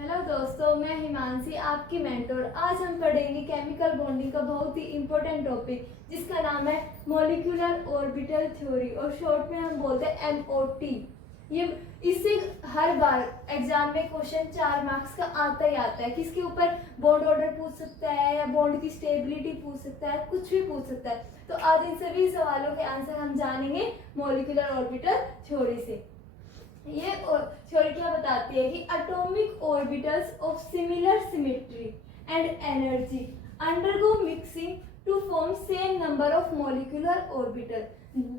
Hello दोस्तों, मैं हिमांशी आपकी मेंटोर। आज हम पढ़ेंगे केमिकल बॉन्डिंग का बहुत ही इम्पोर्टेंट टॉपिक जिसका नाम है मॉलिक्यूलर ऑर्बिटल थ्योरी और शॉर्ट में हम बोलते हैं MOT। ये इससे हर बार एग्जाम में क्वेश्चन 4 मार्क्स का आता ही आता है। किसके ऊपर बॉन्ड ऑर्डर पूछ सकता है या बॉन्ड की स्टेबिलिटी पूछ सकता है, कुछ भी पूछ सकता है। तो आज इन सभी सवालों के आंसर हम जानेंगे मॉलिक्यूलर ऑर्बिटल थ्योरी से। ये थ्योरी क्या बताती है कि atomic orbitals of similar symmetry and energy undergo mixing two form same number of molecular orbital.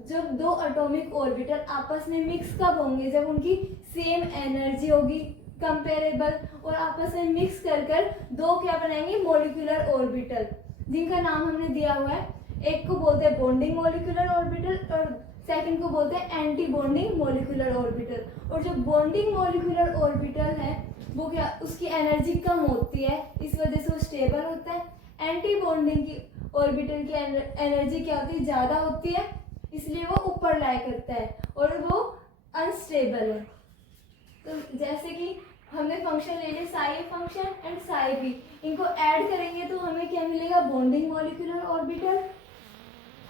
जब दो एटॉमिक ऑर्बिटल आपस में मिक्स कब होंगे? जब उनकी सेम एनर्जी होगी, कंपेरेबल, और आपस में मिक्स कर दो क्या बनाएंगे? मॉलिक्यूलर ऑर्बिटल, जिनका नाम हमने दिया हुआ है। एक को बोलते हैं बॉन्डिंग मॉलिक्यूलर ऑर्बिटल और सेकंड को बोलते हैं एंटी बॉन्डिंग मॉलिक्यूलर ऑर्बिटल। और जो बॉन्डिंग मॉलिक्यूलर ऑर्बिटल है वो क्या, उसकी एनर्जी कम होती है, इस वजह से वो स्टेबल होता है। एंटी बॉन्डिंग की ऑर्बिटल की एनर्जी क्या होती है? ज़्यादा होती है, इसलिए वो ऊपर लाई करता है और वो अनस्टेबल है। तो जैसे कि हमने फंक्शन ले लिया psi A function and psi B, इनको ऐड करेंगे तो हमें क्या मिलेगा? Bonding molecular orbital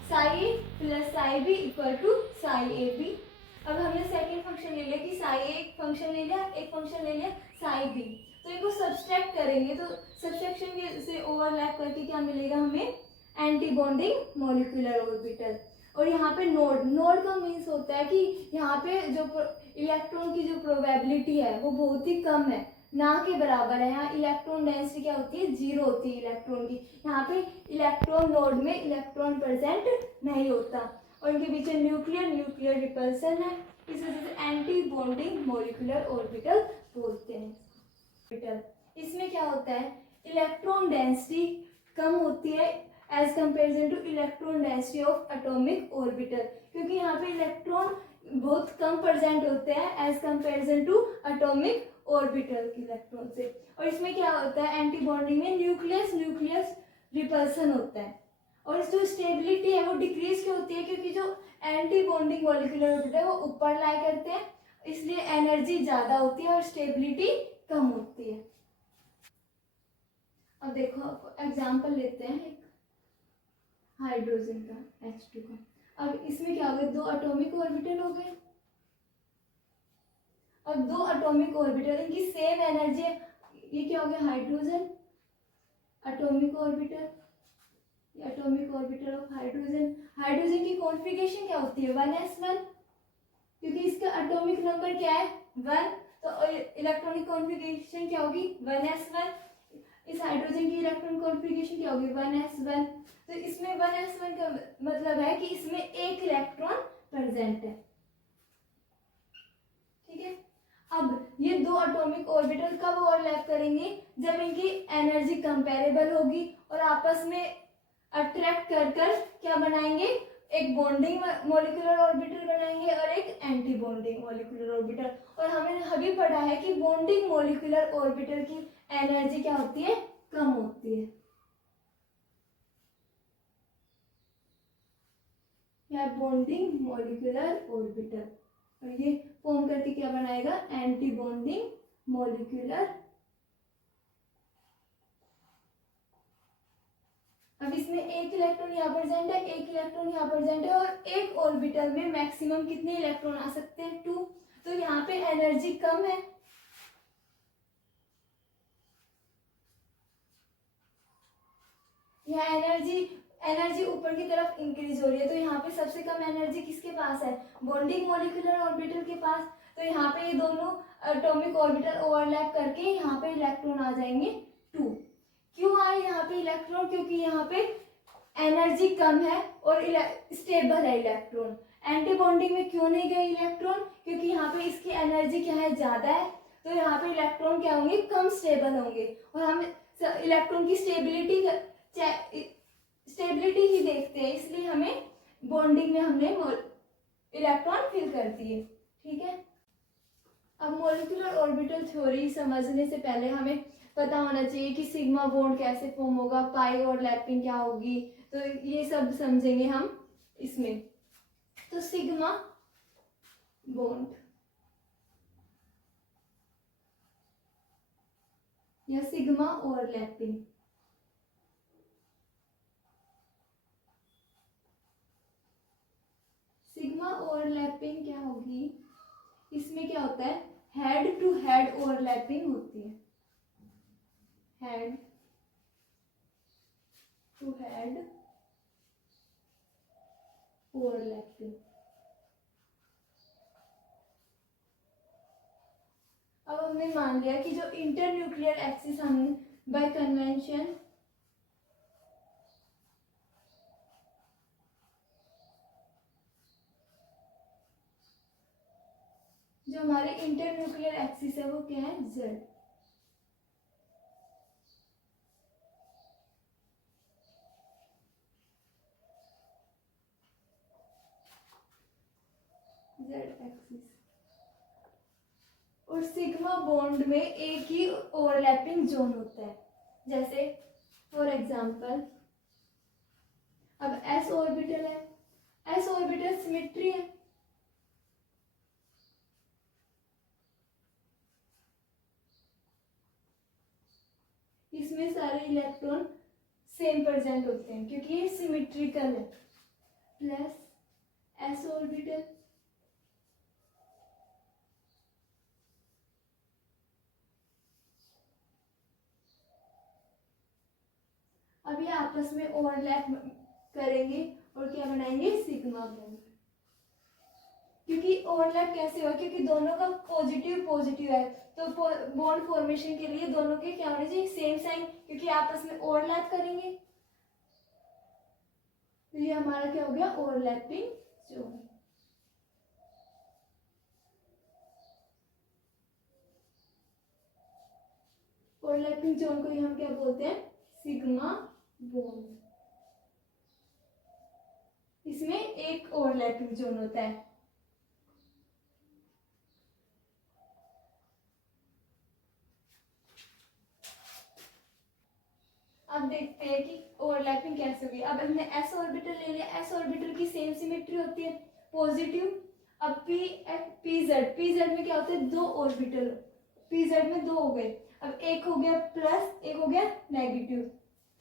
psi A plus psi B equal to psi A B. अब हमने सेकेंड फंक्शन ले लिया कि साई ए एक फंक्शन ले लिया, एक फंक्शन ले लिया साई बी, तो इनको सब्सट्रैक्ट करेंगे तो सब्सट्रैक्शन से ओवरलैप करके क्या मिलेगा हमें? Anti bonding molecular orbital. और यहाँ पे नोड का मीन्स होता है कि यहाँ पे जो इलेक्ट्रॉन की जो प्रोबेबिलिटी है वो बहुत ही कम है, ना के बराबर है। यहाँ इलेक्ट्रॉन डेंसिटी क्या होती है? 0 होती है इलेक्ट्रॉन की। यहाँ पे इलेक्ट्रॉन नोड में इलेक्ट्रॉन प्रेजेंट नहीं होता और इनके पीछे न्यूक्लियर रिपल्सन है, इस वजह से एंटी बॉन्डिंग मॉलिक्यूलर ऑर्बिटल बोलते हैं। इसमें क्या होता है? इलेक्ट्रॉन डेंसिटी कम होती है as comparison to electron density of atomic orbital, क्योंकि यहाँ पे इलेक्ट्रॉन बहुत कम प्रेजेंट होते हैं as comparison to atomic orbital के इलेक्ट्रॉन से। और इसमें क्या होता है? एंटी बॉन्डिंग में न्यूक्लियस रिपल्सन होता है और जो स्टेबिलिटी है वो डिक्रीज क्यों होती है? क्योंकि जो एंटी बॉन्डिंग मॉलिक्यूलर ऑर्बिटल है वो ऊपर लाई करते हैं, इसलिए एनर्जी ज्यादा होती है और स्टेबिलिटी कम होती है। अब देखो एग्जांपल लेते हैं एक हाइड्रोजन का, H2 का। अब इसमें क्या हो गया? दो एटॉमिक ऑर्बिटल हो गए। अब दो एटॉमिक ऑर्बिटल, इनकी सेम एनर्जी, ये क्या हो गया? Hydrogen atomic orbital, atomic orbital of hydrogen. Hydrogen की कॉन्फ़िगरेशन क्या होती है? 1s1, क्योंकि इसका एटॉमिक नंबर क्या है? 1, तो इलेक्ट्रॉनिक कॉन्फ़िगरेशन क्या होगी? 1s1। इस हाइड्रोजन की इलेक्ट्रॉन कॉन्फ़िगरेशन क्या होगी? 1s1। तो इसमें 1s1 का मतलब है कि इसमें एक इलेक्ट्रॉन प्रेजेंट है। ठीक है। अब ये दो एटॉमिक ऑर्बिटल कब ओवरलैप करेंगे? जब इनकी एनर्जी कंपेरेबल होगी और आपस में अट्रैक्ट कर क्या बनाएंगे? एक बॉन्डिंग मॉलिक्यूलर ऑर्बिटल बनाएंगे और एक एंटी बॉन्डिंग मॉलिक्यूलर ऑर्बिटल। और हमने अभी पढ़ा है कि बॉन्डिंग मॉलिक्यूलर ऑर्बिटल की एनर्जी क्या होती है? कम होती है। या बॉन्डिंग मॉलिक्यूलर ऑर्बिटल, और ये फॉर्म करके क्या बनाएगा? Anti bonding molecular. अब इसमें एक इलेक्ट्रॉन यहाँ प्रेजेंट है, एक इलेक्ट्रॉन यहाँ प्रेजेंट है, और एक ऑर्बिटल में मैक्सिमम कितने इलेक्ट्रॉन आ सकते हैं? 2। तो यहाँ पे एनर्जी कम है, यहाँ एनर्जी ऊपर की तरफ इंक्रीज हो रही है। तो यहाँ पे सबसे कम एनर्जी किसके पास है? बॉन्डिंग मॉलिक्यूलर ऑर्बिटल के पास। तो यहाँ पे ये दोनों एटॉमिक ऑर्बिटल ओवरलैप करके यहाँ पे इलेक्ट्रॉन आ जाएंगे 2। क्यों आए यहाँ पे इलेक्ट्रॉन? क्योंकि यहाँ पे एनर्जी कम है और स्टेबल है इलेक्ट्रॉन। एंटी बॉन्डिंग में क्यों नहीं गए इलेक्ट्रॉन? क्योंकि यहाँ पे इसकी एनर्जी क्या है? ज्यादा है, तो यहाँ पे इलेक्ट्रॉन क्या होंगे? कम स्टेबल होंगे। और हम इलेक्ट्रॉन की स्टेबिलिटी ही देखते हैं, इसलिए हमें बॉन्डिंग में हमने इलेक्ट्रॉन फिल कर दिए। ठीक है। अब मॉलिक्यूलर ऑर्बिटल थ्योरी समझने से पहले हमें पता होना चाहिए कि सिग्मा बॉन्ड कैसे फॉर्म होगा, पाई ओवरलैपिंग क्या होगी, तो ये सब समझेंगे हम इसमें। तो सिग्मा बॉन्ड, या सिग्मा ओवरलैपिंग। सिग्मा ओवरलैपिंग क्या होगी, इसमें क्या होता है, हेड टू हेड ओवरलैपिंग होती है, हेड टू हेड ओवरलैपिंग। अब हमने मान लिया कि जो इंटरन्यूक्लियर एक्सिस हम बाय कन्वेंशन जो हमारे इंटरन्यूक्लियर एक्सिस है वो क्या है, जेड। जेड एक्सिस और सिग्मा बॉन्ड में एक ही ओवरलैपिंग जोन होता है। जैसे फॉर एग्जांपल अब एस ऑर्बिटल है, एस ऑर्बिटल सिमेट्री है, इसमें सारे इलेक्ट्रॉन सेम प्रेजेंट होते हैं क्योंकि ये सिमेट्रिकल है। प्लस एस ऑर्बिटल, अब ये आपस में ओवरलैप करेंगे और क्या बनाएंगे, सिग्मा बॉन्ड। क्योंकि ओवरलैप कैसे हुआ, क्योंकि दोनों का पॉजिटिव पॉजिटिव है, तो बॉन्ड फॉर्मेशन के लिए दोनों के क्या होने चाहिए, सेम साइन, क्योंकि आपस में ओवरलैप करेंगे। तो ये हमारा क्या हो गया, ओवरलैपिंग जोन। ओवरलैपिंग जोन को हम क्या बोलते हैं, सिग्मा बॉन्ड। इसमें एक ओवरलैपिंग जोन होता है। अब देखते हैं कि ओवरलैपिंग कैसे होगी। अब हमने एस ऑर्बिटल ले लिया, एस ऑर्बिटल की सेम सिमेट्री होती है, पॉजिटिव। अब पी जेड में क्या होता है, दो ऑर्बिटल, पी जेड में दो हो गए। अब एक हो गया प्लस, एक हो गया नेगेटिव,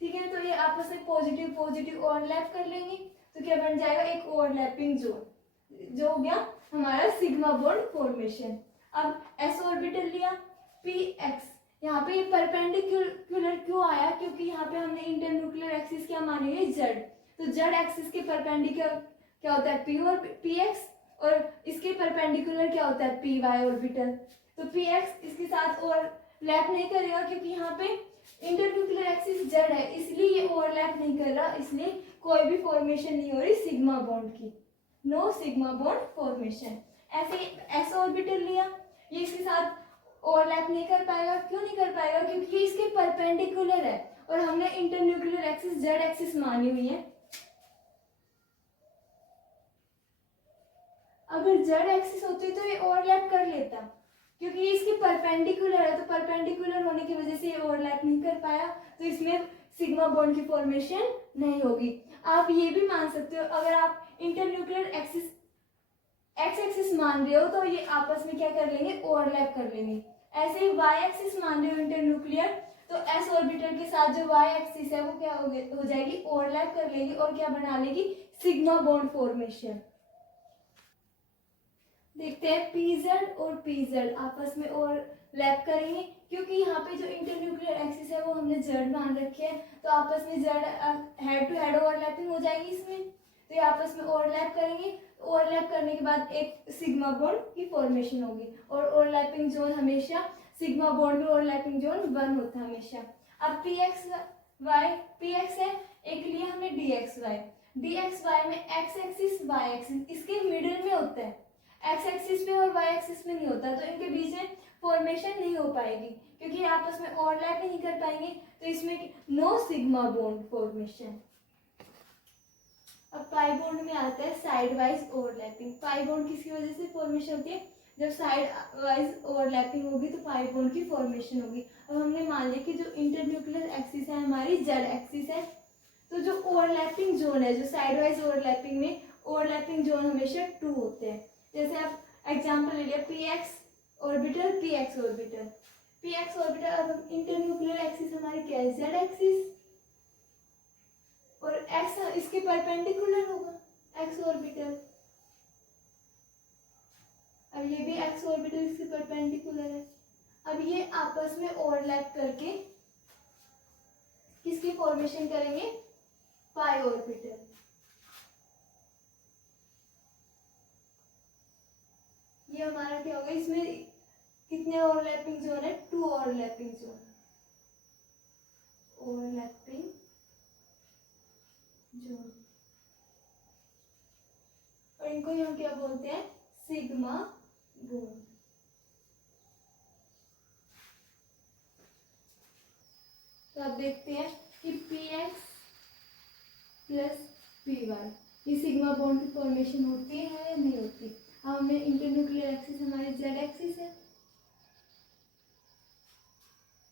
ठीक है। तो ये आपस में पॉजिटिव पॉजिटिव ओवरलैप कर लेंगे, तो क्या बन जाएगा, एक ओवरलैपिंग जोन, जो हो गया हमारा सिग्मा बॉन्ड फॉर्मेशन। अब एस ऑर्बिटल लिया, पी एक्स, यहाँ पे ये परपेंडिकुलर क्यों आया, क्योंकि यहाँ पे हमने इंटरन्यूक्लियर एक्सिस क्या मानी है, जेड। तो जेड एक्सिस के परपेंडिकुलर क्या होता है, पी और पी एक्स, और इसके परपेंडिकुलर क्या होता है, पी वाई ऑर्बिटल। तो पी एक्स इसके साथ ओवरलैप नहीं करेगा क्योंकि यहाँ पे इंटरन्यूक्लियर एक्सिस जेड है, इसलिए ये ओवरलैप नहीं कर रहा, इसलिए कोई भी फॉर्मेशन नहीं हो रही सिग्मा बॉन्ड की, नो सिग्मा बॉन्ड फॉर्मेशन। ऐसे एस ऑर्बिटल लिया, ये इसके साथ ओवरलैप नहीं कर पाएगा, क्यों नहीं कर पाएगा, क्योंकि इसके परपेंडिकुलर है और हमने इंटरन्यूक्लियर एक्सिस जेड एक्सिस मानी हुई है। अगर जेड एक्सिस होती तो ये ओवरलैप कर लेता, क्योंकि ये इसके परपेंडिकुलर है, तो परपेंडिकुलर होने की वजह से ये ओवरलैप नहीं कर पाया, तो इसमें सिग्मा बॉन्ड की फॉर्मेशन नहीं होगी। आप ये भी मान सकते हो, अगर आप इंटरन्यूक्लियर एक्सिस एक्स एक्सिस मान रहे हो तो ये आपस में क्या कर लेंगे, ओवरलैप कर लेंगे। ऐसे ही वाई एक्सिस मान रहे हो इंटरन्यूक्लियर, तो एस ऑर्बिटल के साथ जो वाई एक्सिस है वो क्या हो जाएगी, ओवरलैप कर लेगी और क्या बना लेगी, सिग्मा बॉन्ड फॉर्मेशन। देखते हैं पीजेड और पीजेड आपस में ओवरलैप करेंगे, क्योंकि यहाँ पे जो इंटरन्यूक्लियर एक्सिस है वो हमने जेड मान रखे हैं, तो आपस में Z head to head overlapping हो जाएगी इसमें, तो ये आपस में ओवरलैप करेंगे। ओवरलैप करने के बाद एक सिग्मा बॉन्ड की फॉर्मेशन होगी, और ओवरलैपिंग जोन हमेशा सिग्मा बॉन्ड में ओवरलैपिंग जोन 1 होता है हमेशा। अब P X Y, P X है, एक लिए हमने D X Y, D X Y में एक्स एक्सिस वाई एक्सिस इसके मिडिल में होता है, एक्स एक्सिस पे और वाई एक्सिस में नहीं होता, तो इनके बीच में फॉर्मेशन नहीं हो पाएगी क्योंकि आपस में ओवरलैप नहीं कर पाएंगे, तो इसमें नो सिग्मा बॉन्ड फॉर्मेशन। अब पाई बॉन्ड में आता है side wise overlapping. Pi bond किसकी वजह से फॉर्मेशन होती है, जब साइड वाइज ओवरलैपिंग होगी तो पाई बॉन्ड की फॉर्मेशन होगी। अब हमने मान लिया कि जो इंटरन्यूक्लियर एक्सिस है हमारी जेड एक्सिस है, तो जो ओवरलैपिंग जोन है, जो साइड वाइज ओवरलैपिंग में ओवरलैपिंग जोन हमेशा 2 होते हैं। जैसे आप एग्जाम्पल ले लिया, P X orbital P X orbital, P X orbital. अब इंटरन्यूक्लियर एक्सिस हमारी क्या है, जेड एक्सिस, और एक्स इसके परपेंडिकुलर होगा, एक्स ऑर्बिटल। अब ये भी एक्स ऑर्बिटल इसके परपेंडिकुलर है। अब ये आपस में ओवरलैप करके किसकी फॉर्मेशन करेंगे, पाई ऑर्बिटल। ये हमारा क्या होगा, इसमें कितने ओवरलैपिंग जोन है, 2 ओवरलैपिंग जोन, ओवरलैपिंग जोन, और इनको हम क्या बोलते हैं, सिग्मा बॉन्ड। तो अब देखते हैं कि P X plus P Y, ये सिग्मा बॉन्ड की फॉर्मेशन होती है या नहीं होती। अब हमें इंटरन्यूक्लियर एक्सिस हमारी जेड एक्सिस है,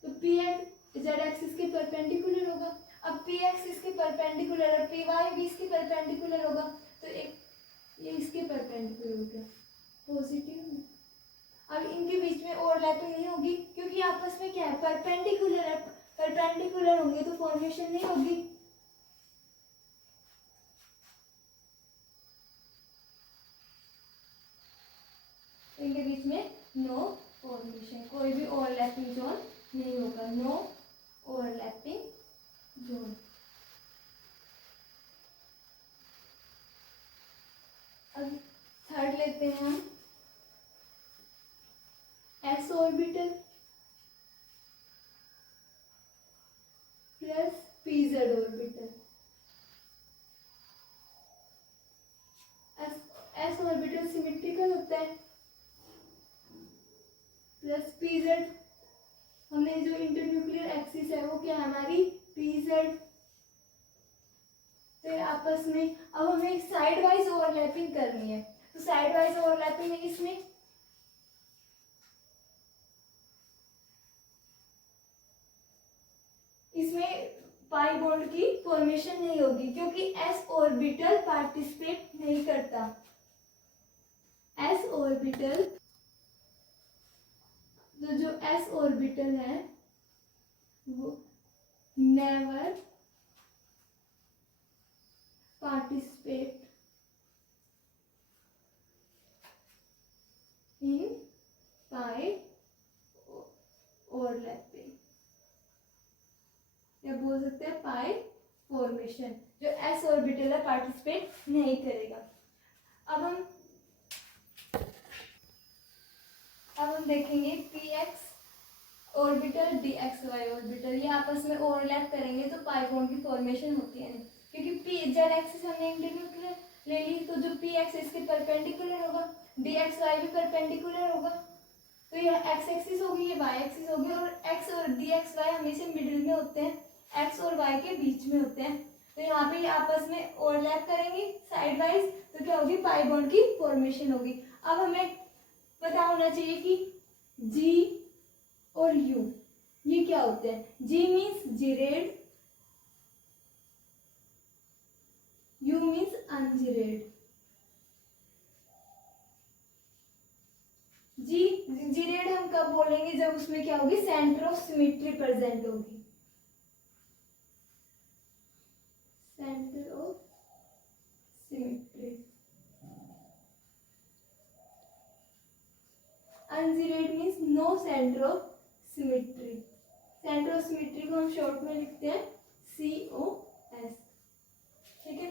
तो पी एक्स जेड एक्सिस के परपेंडिकुलर होगा। अब पी एक्स इसके परपेंडिकुलर है, पी वाई भी इसके परपेंडिकुलर होगा, तो एक ये इसके परपेंडिकुलर हो गया, पॉजिटिव। अब इनके बीच में ओवरलैपिंग नहीं होगी क्योंकि आपस में क्या है, परपेंडिकुलर है, परपेंडिकुलर होंगे तो फॉर्मेशन नहीं होगी। इनके बीच में नो फॉर्मेशन, कोई भी ओवरलैपिंग जोन नहीं होगा, नो ओवरलैपिंग जोन। अब थर्ड लेते हैं हम, S orbital plus P Z orbital. S orbital symmetrical होता है, प्लस पी जेड, हमने जो इंटरन्यूक्लियर एक्सिस है वो क्या है हमारी, पी जेड। तो आपस में अब हमें साइड वाइज ओवरलैपिंग करनी है, तो साइड वाइज ओवरलैपिंग है इसमें पाई बॉन्ड की फॉर्मेशन नहीं होगी क्योंकि एस ऑर्बिटल पार्टिसिपेट नहीं करता, एस ऑर्बिटल, तो जो एस ऑर्बिटल है वो never participate in pi overlapping, या बोल सकते हैं पाई फॉर्मेशन। जो एस ऑर्बिटल है पार्टिसिपेट नहीं करेगा। अब हम देखेंगे P X orbital D X Y orbital, ये आपस में ओवरलैप करेंगे तो पाई बॉन्ड की फॉर्मेशन होती है नहीं, क्योंकि पी जेड एक्सिस हमने इंटरन्यूक्लियर ले ली, तो जो पी एक्स इसके परपेंडिकुलर होगा, डी एक्स वाई भी परपेंडिकुलर होगा, तो ये एक्स एक्सिस होगी, ये वाई एक्सिस होगी, और एक्स और डी एक्स वाई हमेशा मिडिल में होते हैं, एक्स और वाई के बीच में होते हैं, तो यहाँ पे ये आपस में ओवरलैप करेंगे साइड वाइज, तो क्या होगी, पाई बॉन्ड की फॉर्मेशन होगी। अब हमें पता होना चाहिए कि जी और यू ये क्या होते हैं, G means gerade, U means ungerade. G gerade हम कब बोलेंगे, जब उसमें क्या होगी, सेंटर ऑफ सिमेट्री प्रेजेंट होगी, centre of symmetry. Ungerade means no centre of symmetry, centre of symmetry को हम शॉर्ट में लिखते हैं COS, ठीक है।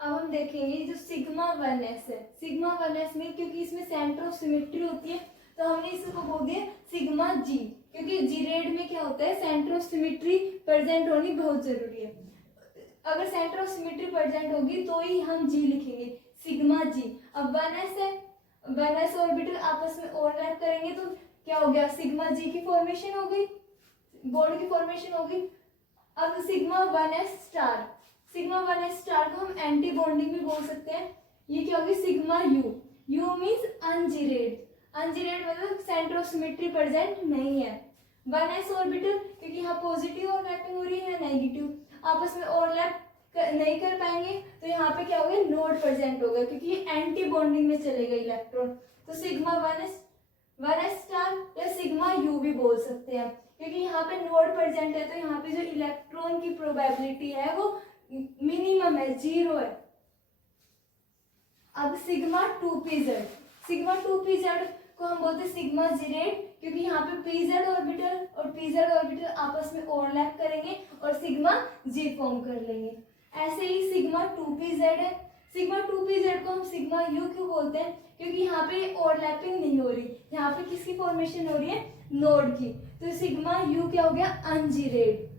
अब हम देखेंगे जो सिग्मा 1s है, सिग्मा 1s में क्योंकि इसमें सेंटर ऑफ सिमेट्री होती है तो हमने इसको बोल दिया सिग्मा जी, क्योंकि जीरेड में क्या होता है, सेंटर ऑफ सिमेट्री प्रेजेंट होनी बहुत जरूरी है, अगर सेंटर ऑफ सिमेट्री प्रेजेंट होगी तो ही हम जी लिखेंगे, सिग्मा जी। अब 1s है, 1s ऑर्बिटल आपस में ओवरलैप करेंगे तो क्या हो गया, सिग्मा जी की फॉर्मेशन हो गई, बॉन्ड की फॉर्मेशन हो गई। अब sigma 1s star, sigma 1s star को हम एंटी बॉन्डिंग भी बोल सकते हैं, ये क्या होगी, सिग्मा यू, यू मीन्स अनजिरेड, अनजिरेड मतलब सेंटर ऑफ सिमेट्री प्रेजेंट नहीं है। 1s ऑर्बिटल क्योंकि यहाँ पॉजिटिव ओवरलैपिंग हो रही है, नेगेटिव आपस में ओवरलैप नहीं कर पाएंगे, तो यहाँ पे क्या होगा, नोड प्रेजेंट होगा क्योंकि ये एंटी बॉन्डिंग में चलेगा इलेक्ट्रॉन, तो सिग्मा 1s 1s स्टार या सिग्मा यू भी बोल सकते हैं, क्योंकि यहाँ पे नोड प्रेजेंट है तो यहाँ पे जो इलेक्ट्रॉन की प्रोबेबिलिटी है वो मिनिमम है, 0 है। अब सिग्मा 2pz, सिग्मा 2pz को हम बोलते हैं सिग्मा जीरेट, क्योंकि यहाँ पे pz ऑर्बिटल और pz ऑर्बिटल आपस में ओवरलैप करेंगे और सिग्मा जी फॉर्म कर लेंगे। ऐसे ही सिग्मा 2pz है, सिग्मा 2pz को हम सिग्मा यू क्यों बोलते हैं, क्योंकि यहाँ पे ओवरलैपिंग नहीं हो रही, यहाँ पे किसकी फॉर्मेशन हो रही है, नोड की, तो सिग्मा यू क्या हो गया, अनजीरेट।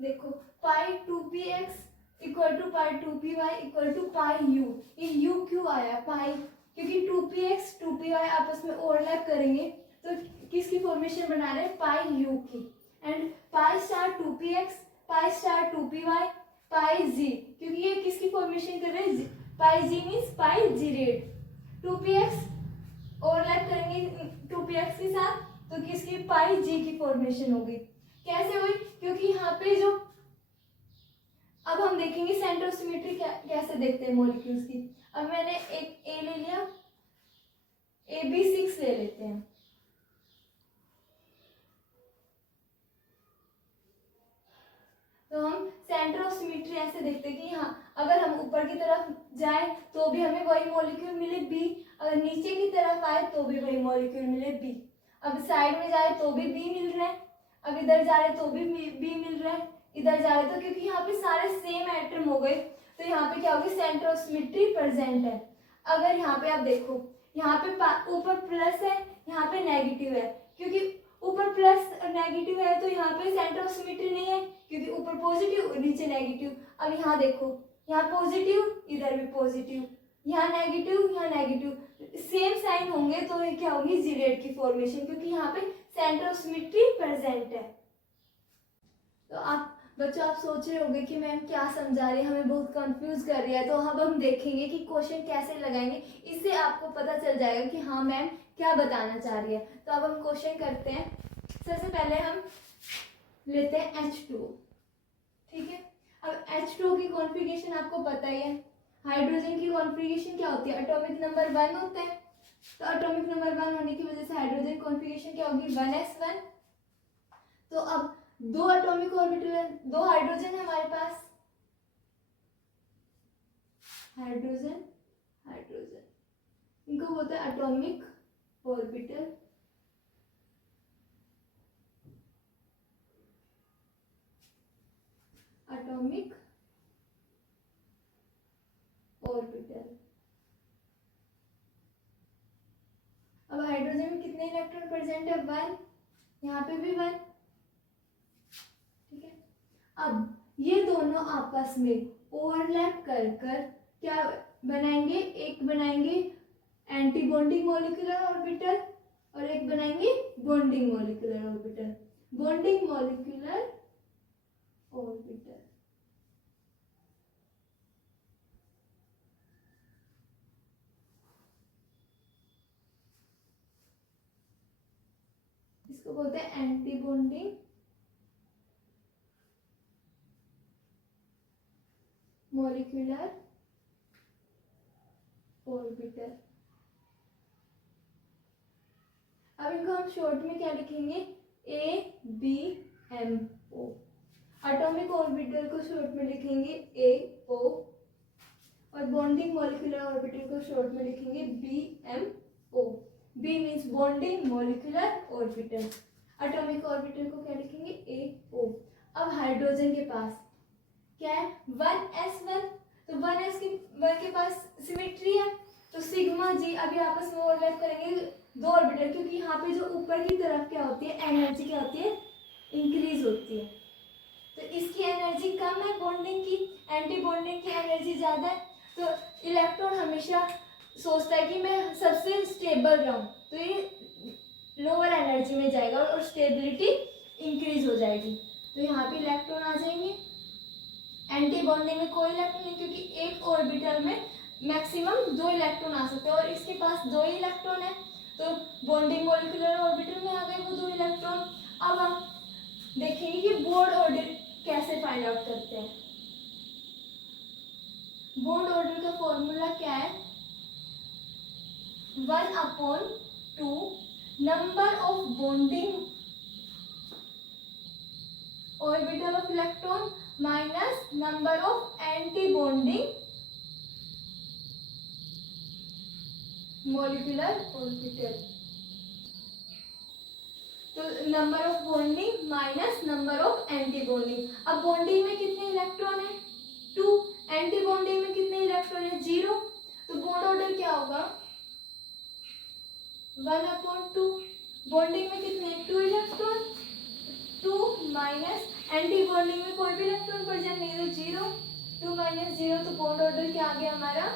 देखो pi 2px equal to pi 2py equal to pi U, ये यू क्यों आया पाई, क्योंकि 2px 2py आपस में ओवरलैप करेंगे तो किसकी फॉर्मेशन बना रहे हैं, पाई यू की। And pi star 2px pi star 2py पाई जी, क्योंकि ये किसकी फॉर्मेशन कर रहे हैं, पाई जी मीन्स पाई जीरेट। 2px ओवरलैप करेंगे 2px के साथ तो किसकी, पाई जी की फॉर्मेशन होगी। कैसे हुई, क्योंकि यहाँ पे जो, अब हम देखेंगे सेंटर ऑफ सिमेट्री कैसे देखते हैं मॉलिक्यूल्स की। अब मैंने एक ए ले लिया, AB6 ले लेते हैं। तो हम सेंटर ऑफ सिमेट्री ऐसे देखते हैं कि हाँ अगर हम ऊपर की तरफ जाए तो भी हमें वही मॉलिक्यूल मिले बी, अगर नीचे की तरफ आए तो भी वही मॉलिक्यूल मिले बी। अब साइड में जाए तो भी बी मिल रहा है, अब इधर जा रहे तो भी बी मिल रहा है, इधर जा रहे तो, क्योंकि यहाँ पे सारे सेम एटम हो गए तो यहाँ पे क्या होगी, सेंटर ऑफ सिमेट्री प्रेजेंट है। अगर यहाँ पे आप देखो, यहाँ पे ऊपर प्लस है, यहाँ पे नेगेटिव है, क्योंकि ऊपर प्लस नेगेटिव है तो यहाँ पे सेंटर ऑफ सिमेट्री नहीं है, क्योंकि ऊपर पॉजिटिव नीचे नेगेटिव। अब यहाँ देखो, यहाँ पॉजिटिव इधर भी पॉजिटिव, यहाँ नेगेटिव यहाँ नेगेटिव, सेम साइन होंगे तो ये क्या होगी, जीरेट की फॉर्मेशन, क्योंकि यहाँ पे सेंटर ऑफ सिमेट्री प्रेजेंट है। तो आप बच्चों आप सोच रहे होंगे कि मैम क्या समझा रही है, हमें बहुत कंफ्यूज कर रही है। तो अब हम देखेंगे कि क्वेश्चन कैसे लगाएंगे, इससे आपको पता चल जाएगा कि हाँ मैम क्या बताना चाह रही है। तो अब हम क्वेश्चन करते हैं। सबसे पहले हम लेते हैं H2, ठीक है। अब H2 की कॉन्फ़िगरेशन आपको पता ही है, हाइड्रोजन की कॉन्फ़िगरेशन क्या होती है, एटॉमिक नंबर 1 होता है, तो एटॉमिक नंबर 1 होने की वजह से हाइड्रोजन कॉन्फ़िगरेशन क्या होगी, 1s1। तो अब दो एटॉमिक ऑर्बिटल है, दो हाइड्रोजन है हमारे पास, हाइड्रोजन हाइड्रोजन, इनको बोलते हैं एटॉमिक ऑर्बिटल। Atomic orbital. अब हाइड्रोजन में कितने इलेक्ट्रॉन प्रेजेंट है, 1, यहाँ पे भी 1, ठीक है। अब ये दोनों आपस में ओवरलैप कर कर क्या बनाएंगे, एक बनाएंगे एंटी बॉन्डिंग मॉलिक्यूलर ऑर्बिटल और एक बनाएंगे bonding molecular orbital, bonding molecular orbital. इसको बोलते हैं एंटी बॉन्डिंग मॉलिक्यूलर ऑर्बिटल। अब इनको हम शॉर्ट में क्या लिखेंगे, ABMO। एटॉमिक ऑर्बिटल को शॉर्ट में लिखेंगे AO और बॉन्डिंग मॉलिक्यूलर ऑर्बिटल को शॉर्ट में लिखेंगे BMO। B means bonding molecular orbital, atomic orbital को क्या लिखेंगे, AO। अब हाइड्रोजन के पास क्या है, 1s1, तो 1 के पास सिमेट्री है तो सिग्मा जी अभी आपस में ओवरलैप करेंगे दो ऑर्बिटल, क्योंकि यहाँ पे जो ऊपर की तरफ क्या होती है, एनर्जी क्या होती है, इंक्रीज होती है, तो इसकी एनर्जी कम है बॉन्डिंग की, एंटी बॉन्डिंग की एनर्जी ज़्यादा है। तो इलेक्ट्रॉन हमेशा सोचता है कि मैं सबसे स्टेबल रहूं, तो ये लोअर एनर्जी में जाएगा और स्टेबिलिटी इंक्रीज हो जाएगी। तो यहाँ पे इलेक्ट्रॉन आ जाएंगे, एंटी बॉन्डिंग में कोई इलेक्ट्रॉन नहीं, क्योंकि एक ऑर्बिटल में मैक्सिमम 2 इलेक्ट्रॉन आ सकते हैं और इसके पास 2 ही इलेक्ट्रॉन है, तो बॉन्डिंग मॉलिक्यूलर ऑर्बिटल में आ गए वो 2 इलेक्ट्रॉन। अब हम देखेंगे कि बॉन्ड ऑर्डर कैसे फाइंड आउट करते हैं। बॉन्ड ऑर्डर का फॉर्मूला क्या है, 1/2 number of bonding orbital of electron minus number of anti bonding molecular orbital. तो number of bonding minus number of anti bonding. अब बॉन्डिंग में कितने इलेक्ट्रॉन है 2, एंटी बॉन्डिंग में कितने इलेक्ट्रॉन है 0। तो बॉन्ड ऑर्डर क्या होगा 1/2। बॉन्डिंग में कितने 2 इलेक्ट्रॉन 2 माइनस एंटी बॉन्डिंग में कोई भी इलेक्ट्रॉन पड़ जाए नहीं तो 0, 2 माइनस 0। तो बॉन्ड ऑर्डर क्या आ गया हमारा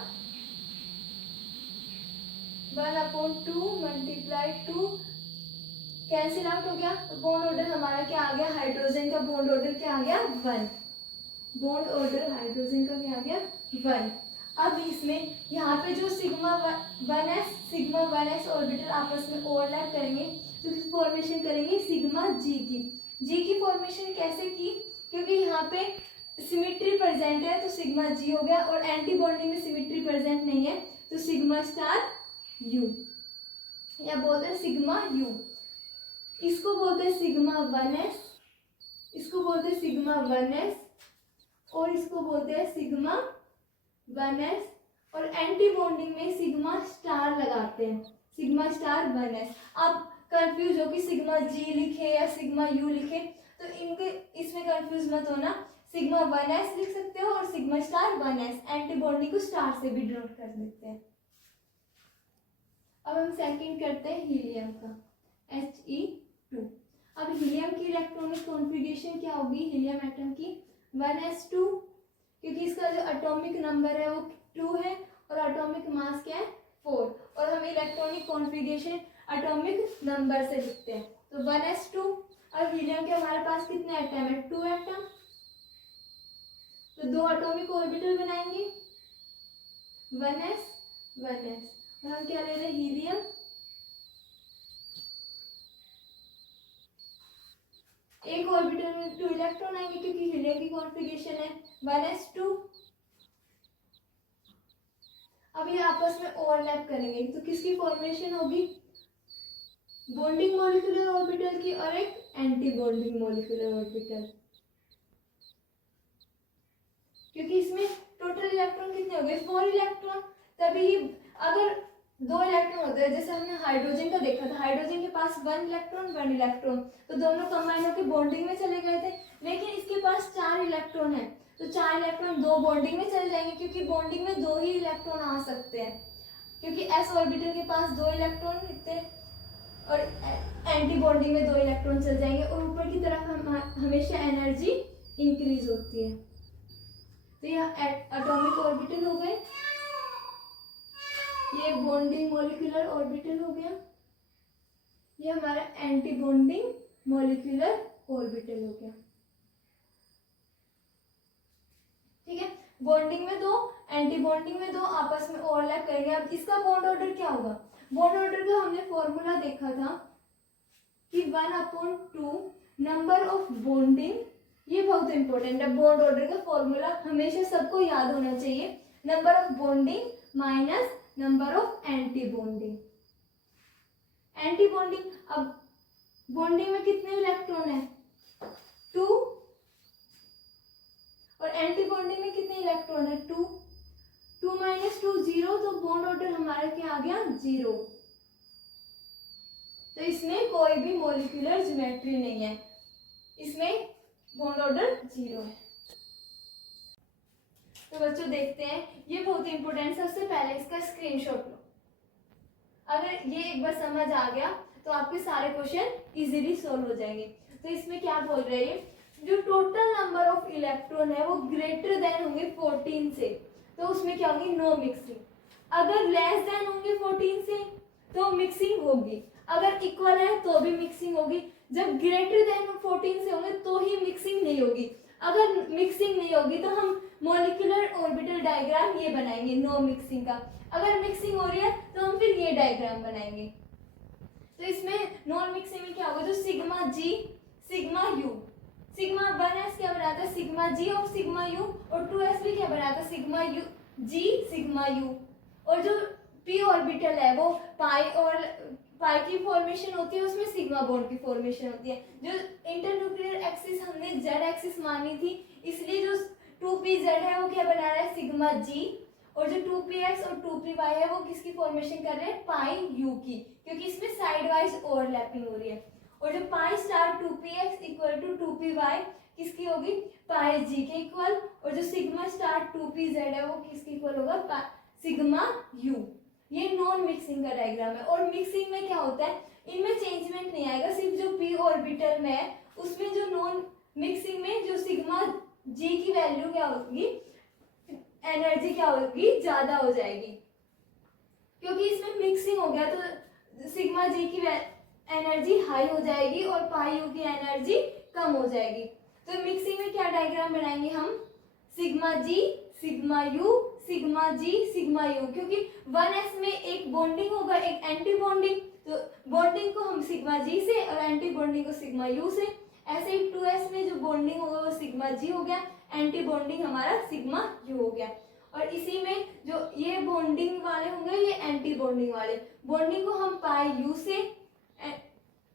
1/2 मल्टीप्लाई 2 कैंसिल आउट हो गया। तो बॉन्ड ऑर्डर हमारा क्या आ गया हाइड्रोजन का बॉन्ड ऑर्डर क्या आ गया 1। बॉन्ड ऑर्डर हाइड्रोजन का क्या आ गया 1। अब इसमें यहाँ पे जो सिग्मा 1s ऑर्बिटल आपस में ओवरलैप करेंगे तो फॉर्मेशन करेंगे सिग्मा जी की फॉर्मेशन कैसे की क्योंकि यहाँ पे सिमेट्री प्रेजेंट है तो सिग्मा जी हो गया और एंटी बॉन्डिंग में सिमेट्री प्रेजेंट नहीं है तो सिग्मा स्टार यू या बोलते हैं सिग्मा यू। इसको बोलते हैं सिग्मा 1s, इसको बोलते हैं सिग्मा 1s और इसको बोलते हैं सिग्मा 1s और एंटी बॉन्डिंग में सिग्मा स्टार लगाते हैं सिग्मा स्टार 1s। आप कंफ्यूज हो कि सिग्मा जी लिखे या सिग्मा यू लिखे तो इनके इसमें कंफ्यूज मत होना। सिग्मा 1s लिख सकते हो और sigma star 1s anti bonding को स्टार से भी डिनोट कर देते हैं। अब हम सेकंड करते हैं हीलियम का He2। अब हीलियम की इलेक्ट्रॉनिक कॉन्फ़िगरेशन क्या होगी हीलियम एटम की 1s2 क्योंकि इसका जो एटॉमिक नंबर है वो 2 है और एटॉमिक मास क्या है 4 और हम इलेक्ट्रॉनिक कॉन्फ़िगरेशन एटॉमिक नंबर से लिखते हैं तो 1s2। अब हीलियम के हमारे पास कितने एटम है 2 एटम तो 2 एटॉमिक ऑर्बिटल बनाएंगे 1s 1s और हम क्या ले रहे हैं हीलियम। एक ऑर्बिटल में 2 इलेक्ट्रॉन आएंगे क्योंकि हीलियम की कॉन्फ़िगरेशन है 1s2। अब ये आपस में ओवरलैप करेंगे तो किसकी फॉर्मेशन होगी बॉन्डिंग मॉलिक्यूलर ऑर्बिटल की और एक एंटी बॉन्डिंग मॉलिक्यूलर ऑर्बिटल क्योंकि इसमें टोटल इलेक्ट्रॉन कितने हो गए 4 इलेक्ट्रॉन। तभी अगर 2 इलेक्ट्रॉन होते हैं जैसे हमने हाइड्रोजन का देखा था हाइड्रोजन के पास 1 इलेक्ट्रॉन तो दोनों कंबाइन होकर बॉन्डिंग में चले गए थे लेकिन इसके पास 4 इलेक्ट्रॉन है तो 4 इलेक्ट्रॉन 2 बॉन्डिंग में चले जाएंगे क्योंकि बॉन्डिंग में 2 ही इलेक्ट्रॉन आ सकते हैं क्योंकि एस ऑर्बिटल के पास 2 इलेक्ट्रॉन इतने और एंटी बॉन्डिंग में 2 इलेक्ट्रॉन चल जाएंगे और ऊपर की तरफ हमेशा एनर्जी इंक्रीज होती है। तो यह एटॉमिक ऑर्बिटल हो गए ये बॉन्डिंग मॉलिक्यूलर ऑर्बिटल हो गया ये हमारा एंटी बॉन्डिंग मॉलिक्यूलर ऑर्बिटल हो गया। ठीक है बॉन्डिंग में 2 एंटी बॉन्डिंग में 2 आपस में ओवरलैप करेंगे। अब इसका बॉन्ड ऑर्डर क्या होगा बॉन्ड ऑर्डर का हमने फॉर्मूला देखा था कि 1/2 नंबर ऑफ बॉन्डिंग ये बहुत इंपॉर्टेंट है बॉन्ड ऑर्डर का फॉर्मूला हमेशा सबको याद होना चाहिए number of bonding minus number of anti bonding. Anti bonding अब बॉन्डिंग में कितने इलेक्ट्रॉन है 2 और एंटी बॉन्डिंग में कितने इलेक्ट्रॉन है 2 2 माइनस 2 0 तो बॉन्ड ऑर्डर हमारा क्या आ गया 0। तो इसमें कोई भी मॉलिक्यूलर ज्योमेट्री नहीं है इसमें बॉन्ड ऑर्डर 0 है। तो बच्चों देखते हैं ये बहुत इंपॉर्टेंट सबसे पहले इसका स्क्रीनशॉट लो। अगर ये एक बार समझ आ गया तो आपके सारे क्वेश्चन इजीली सॉल्व हो जाएंगे। तो इसमें क्या बोल रहे हैं जो टोटल नंबर ऑफ इलेक्ट्रॉन है वो ग्रेटर देन होंगे 14 से तो उसमें क्या होगी नो मिक्सिंग। अगर लेस देन होंगे 14 से तो मिक्सिंग होगी अगर इक्वल है तो भी मिक्सिंग होगी जब ग्रेटर देन 14 से होंगे तो ही मिक्सिंग नहीं होगी। अगर मिक्सिंग नहीं होगी तो हम मॉलिक्यूलर ऑर्बिटल डायग्राम ये बनाएंगे नो मिक्सिंग का। अगर मिक्सिंग हो रही है तो हम फिर ये डायग्राम बनाएंगे। तो इसमें नॉन मिक्सिंग में क्या होगा जो sigma G sigma U sigma 1s क्या बनाता है सिग्मा जी और सिग्मा यू और 2s भी क्या बनाता है sigma U G sigma U और जो पी ऑर्बिटल है वो पाई की फॉर्मेशन होती है, उसमें सिग्मा बॉन्ड की फॉर्मेशन होती है। जो इंटरन्यूक्लियर एक्सिस हमने जेड एक्सिस मानी थी, इसलिए जो 2pz है वो क्या बना रहा है, सिग्मा जी, और जो 2px और 2py है वो किसकी फॉर्मेशन कर रहे हैं, पाई यू की, क्योंकि इसमें साइड वाइज ओवरलैपिंग हो रही है। और जो pi star 2px equal to 2py किसकी होगी, पाई जी के इक्वल, और जो सिग्मा स्टार 2pz है वो किसके इक्वल होगा, सिग्मा यू। ये नॉन मिक्सिंग का डायग्राम है। और मिक्सिंग में क्या होता है, इनमें चेंजमेंट नहीं आएगा, सिर्फ जो पी ऑर्बिटल में है उसमें जो नॉन मिक्सिंग में जो सिग्मा जी की वैल्यू क्या होगी, एनर्जी क्या होगी, ज्यादा हो जाएगी, क्योंकि इसमें मिक्सिंग हो गया तो सिग्मा जी की एनर्जी हाई हो जाएगी और पाई यू की एनर्जी कम हो जाएगी। तो मिक्सिंग में क्या डायग्राम बनाएंगे हम, sigma G sigma U sigma G sigma U, क्योंकि 1s में एक बॉन्डिंग होगा एक एंटी बॉन्डिंग, तो बॉन्डिंग को हम सिग्मा जी से और एंटी बॉन्डिंग को सिग्मा यू से। ऐसे ही 2s में जो बॉन्डिंग होगा वो सिग्मा जी हो गया, एंटी बॉन्डिंग हमारा सिग्मा यू हो गया। और इसी में जो ये बॉन्डिंग वाले होंगे ये एंटी बॉन्डिंग वाले, बॉन्डिंग को हम पाई यू से,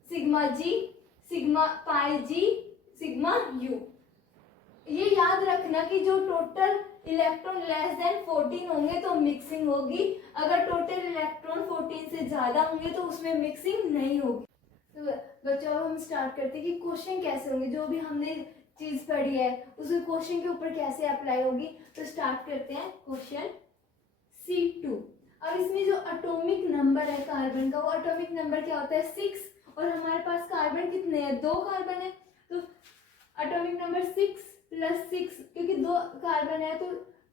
sigma G sigma pi G sigma U. ये याद रखना कि जो टोटल इलेक्ट्रॉन लेस देन 14 होंगे तो मिक्सिंग होगी, अगर टोटल इलेक्ट्रॉन 14 से ज्यादा होंगे तो उसमें मिक्सिंग नहीं होगी। तो बच्चों अब हम स्टार्ट करते हैं कि क्वेश्चन कैसे होंगे, जो भी हमने चीज पढ़ी है उसे क्वेश्चन के ऊपर कैसे अप्लाई होगी। तो स्टार्ट करते हैं क्वेश्चन C2। अब इसमें जो एटॉमिक नंबर है कार्बन का, वो एटॉमिक नंबर क्या होता है 6, और हमारे पास कार्बन कितने हैं, 2 कार्बन है, तो एटॉमिक नंबर 6 + 6, क्योंकि 2 कार्बन है तो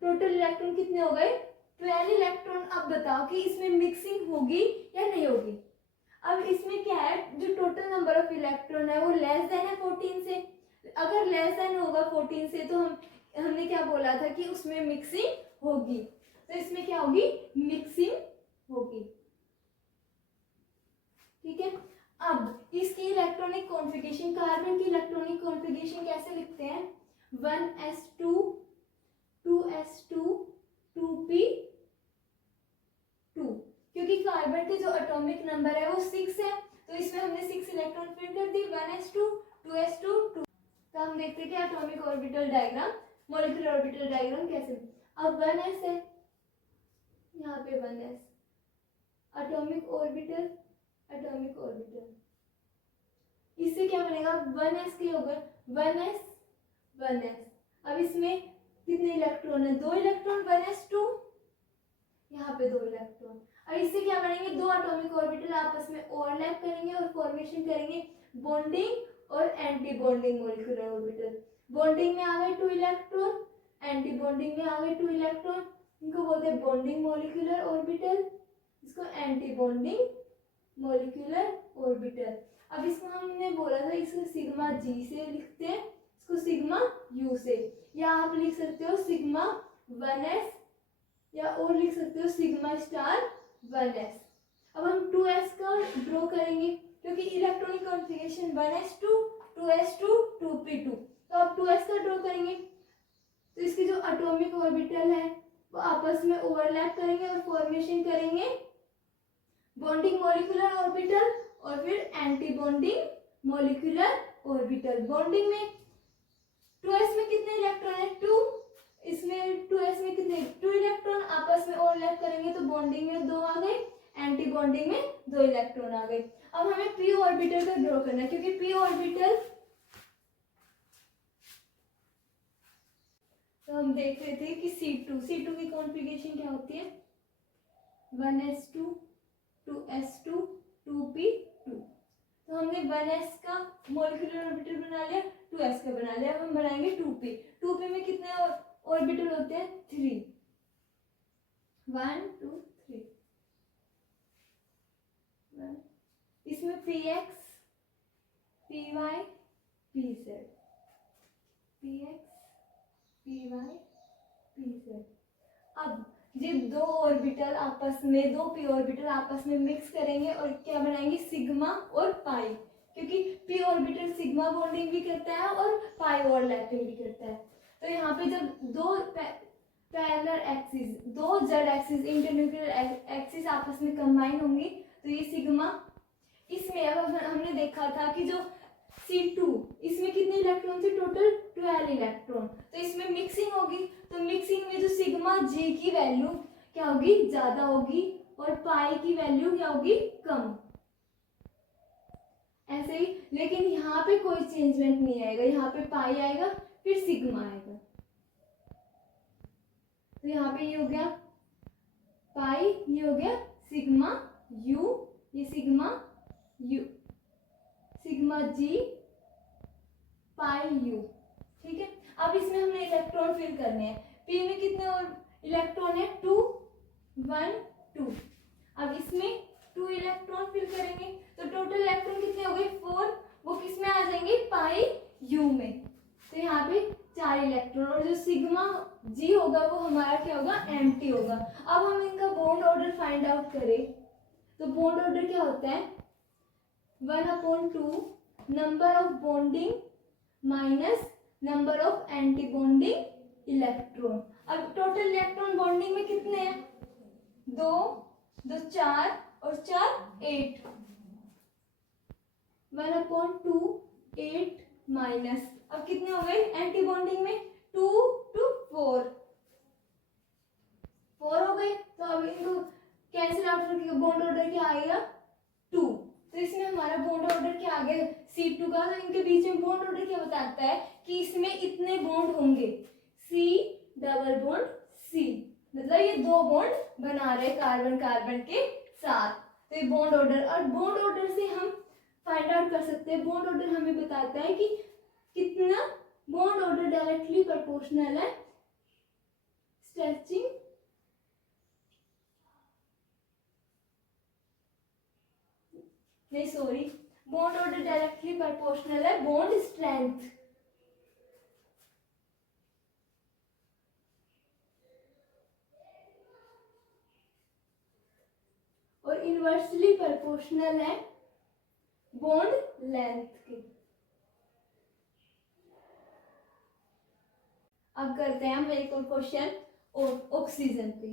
टोटल इलेक्ट्रॉन कितने हो गए, 12 इलेक्ट्रॉन। अब बताओ कि इसमें मिक्सिंग होगी या नहीं होगी। अब इसमें क्या है, जो टोटल नंबर ऑफ इलेक्ट्रॉन है वो लेस देन है 14 से, अगर लेस देन होगा 14 से तो हमने क्या बोला था कि उसमें मिक्सिंग होगी, तो इसमें क्या होगी, मिक्सिंग होगी। ठीक है, अब इसकी इलेक्ट्रॉनिक कॉन्फ़िगरेशन, कार्बन की इलेक्ट्रॉनिक कॉन्फ़िगरेशन कैसे लिखते हैं, 1s2 2s2 2p2, क्योंकि कार्बन के जो एटॉमिक नंबर है वो 6 है, तो इसमें हमने 6 इलेक्ट्रॉन फिल कर दी, 1s2 2s2 2। तो हम देखते हैं कि atomic orbital diagram, molecular orbital diagram कैसे। अब 1s है, यहाँ पे 1s, atomic orbital atomic orbital, इससे क्या बनेगा, 1s के होगा 1s 1s। अब इसमें कितने इलेक्ट्रॉन है, 2 इलेक्ट्रॉन, 1s2, यहाँ पे 2 इलेक्ट्रॉन। अब इससे क्या बनेंगे, 2 एटॉमिक ऑर्बिटल आपस में ओवरलैप करेंगे और फॉर्मेशन करेंगे बॉन्डिंग और anti bonding molecular orbital. Bonding में आ गए 2 इलेक्ट्रॉन, एंटी बॉन्डिंग में आ गए 2 इलेक्ट्रॉन, इनको बोलते हैं बॉन्डिंग मॉलिक्यूलर ऑर्बिटल, इसको एंटी बॉन्डिंग मॉलिक्यूलर ऑर्बिटल। अब इसको हमने बोला था इसको सिग्मा जी से लिखते हैं, इसको सिग्मा यू से, या आप लिख सकते हो सिग्मा 1s, या और लिख सकते हो सिग्मा स्टार 1s। अब हम 2s का ड्रॉ करेंगे, क्योंकि electronic configuration 1s2 2s2 2p2, तो अब 2s का ड्रॉ करेंगे, तो इसके जो एटॉमिक ऑर्बिटल है वो आपस में ओवरलैप करेंगे और फॉर्मेशन करेंगे बॉन्डिंग मॉलिक्यूलर ऑर्बिटल और फिर anti bonding molecular orbital. Bonding में 2s में कितने इलेक्ट्रॉन है, 2, इसमें 2s में कितने 2 इलेक्ट्रॉन आपस में ओवरलैप करेंगे तो बॉन्डिंग में 2 आ गए, एंटी बॉन्डिंग में 2 इलेक्ट्रॉन आ गए। अब हमें p ऑर्बिटल का ड्रॉ करना है, क्योंकि p ऑर्बिटल, तो हम देख रहे थे कि C2 की कॉन्फ़िगरेशन क्या होती है, 1s2 2s2 2p2। तो हमने 1s का मॉलिक्यूलर ऑर्बिटल बना लिया, 2s का बना लिया। अब हम बनाएंगे 2p में कितने ऑर्बिटल होते हैं, 3, 1 2 3। इसमें px py pz, px py pz। अब ये 2 ऑर्बिटल आपस में, 2 p ऑर्बिटल आपस में मिक्स करेंगे और क्या बनाएंगे, सिग्मा और पाई, क्योंकि p ऑर्बिटल सिग्मा बॉन्डिंग भी करता है और पाई ओवरलैपिंग भी करता है। तो यहाँ पे जब 2 पैरेलल एक्सिस, दो जेड एक्सिस इंटरन्यूक्लियर एक्सिस आपस में कंबाइन होंगी तो ये सिग्मा। इसमें अब हमने देखा था कि जो C2 इसमें कितने इलेक्ट्रॉन थे, टोटल 12 इलेक्ट्रॉन। तो इसमें मिक्सिंग होगी, तो मिक्सिंग में जो सिग्मा जी की वैल्यू क्या होगी, ज्यादा होगी, और पाई की वैल्यू क्या होगी, कम। ऐसे ही, लेकिन यहाँ पे कोई चेंजमेंट नहीं आएगा, यहाँ पे पाई आएगा फिर सिग्मा आएगा। तो यहाँ पे ये हो गया पाई, ये हो गया सिग्मा यू, ये sigma U, sigma G pi U. ठीक है, अब इसमें हमने इलेक्ट्रॉन फिल करने हैं। पी में कितने और इलेक्ट्रॉन है, 2 1 2। अब इसमें 2 इलेक्ट्रॉन फिल करेंगे तो टोटल इलेक्ट्रॉन कितने हो गए, 4। वो किस में आ जाएंगे, पाई यू में। तो यहाँ पे 4 इलेक्ट्रॉन, और जो सिग्मा जी होगा वो हमारा क्या होगा, एम्प्टी होगा। अब हम इनका बॉन्ड ऑर्डर फाइंड आउट करें तो बॉन्ड ऑर्डर क्या होता है, 1/2 number of bonding minus number of anti bonding electron. अब टोटल इलेक्ट्रॉन बॉन्डिंग में कितने हैं, 2 2 4 और 4 8। 1/2 8 माइनस, अब कितने हो गए एंटी बॉन्डिंग में, 2 2 4 4 हो गए। तो अब इनको कैंसिल आउट करके बॉन्ड ऑर्डर क्या आएगा, 2। तो इसमें हमारा बॉन्ड ऑर्डर क्या आ गया, C2 का। तो इनके बीच में बॉन्ड ऑर्डर क्या बताता है कि इसमें इतने बॉन्ड होंगे, C डबल बॉन्ड C, मतलब ये 2 बॉन्ड बना रहे कार्बन कार्बन के साथ। तो ये बॉन्ड ऑर्डर, और बॉन्ड ऑर्डर से हम फाइंड आउट कर सकते हैं, बॉन्ड ऑर्डर हमें बताता है कि कितना बॉन्ड ऑर्डर डायरेक्टली प्रोपोर्शनल है स्ट्रेचिंग, नहीं sorry, bond order directly proportional है बॉन्ड स्ट्रेंथ। और इनवर्सली प्रोपोर्शनल है बॉन्ड लेंथ के। अब करते हैं हम एक और क्वेश्चन ऑक्सीजन पे,